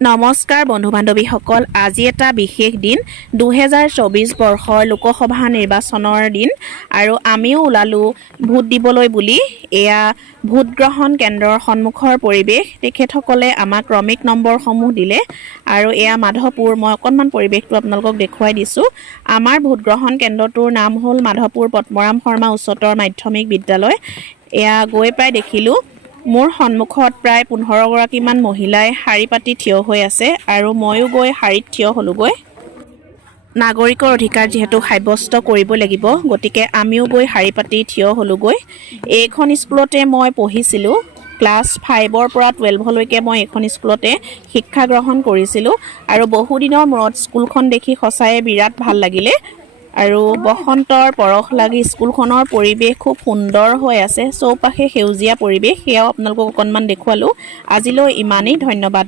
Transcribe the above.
নমস্কাৰ বন্ধু বান্ধৱীসকল, আজি এটা বিশেষ দিন 2024 বৰ্ষৰ লোকসভা নিৰ্বাচনৰ দিন আৰু আমিও ওলালোঁ ভোট দিবলৈ বুলি। এয়া ভোট গ্ৰহণ কেন্দ্ৰৰ সন্মুখৰ পৰিৱেশ। তেখেতসকলে আমাক ক্ৰমিক নম্বৰসমূহ দিলে আৰু এয়া মাধৱপুৰ। মই অকণমান পৰিৱেশটো আপোনালোকক দেখুৱাই দিছোঁ। আমাৰ ভোট গ্ৰহণ কেন্দ্ৰটোৰ নাম হ'ল মাধৱপুৰ পদ্মৰাম শৰ্মা উচ্চতৰ মাধ্যমিক বিদ্যালয়। এয়া গৈ প্ৰায় দেখিলোঁ মোৰ সন্মুখত প্ৰায় 15 গৰাকীমান মহিলাই শাৰী পাতি থিয় হৈ আছে আৰু ময়ো গৈ শাৰীত থিয় হ'লোগৈ। নাগৰিকৰ অধিকাৰ যিহেতু সাব্যস্ত কৰিব লাগিব, গতিকে আমিও গৈ শাৰী পাতি থিয় হ'লোগৈ। এইখন স্কুলতে মই পঢ়িছিলোঁ। ক্লাছ 5ৰ পৰা 12লৈকে মই এইখন স্কুলতে শিক্ষা গ্ৰহণ কৰিছিলোঁ আৰু বহুদিনৰ মূৰত স্কুলখন দেখি সঁচায়ে বিৰাট ভাল লাগিলে। আৰু বসন্তৰ পৰশ লাগি স্কুলখনৰ পৰিৱেশ খুব সুন্দৰ হৈ আছে। চৌপাশে সেউজীয়া পৰিৱেশ, সেয়াও আপোনালোকক অকণমান দেখুৱালোঁ। আজিলৈ ইমানেই, ধন্যবাদ।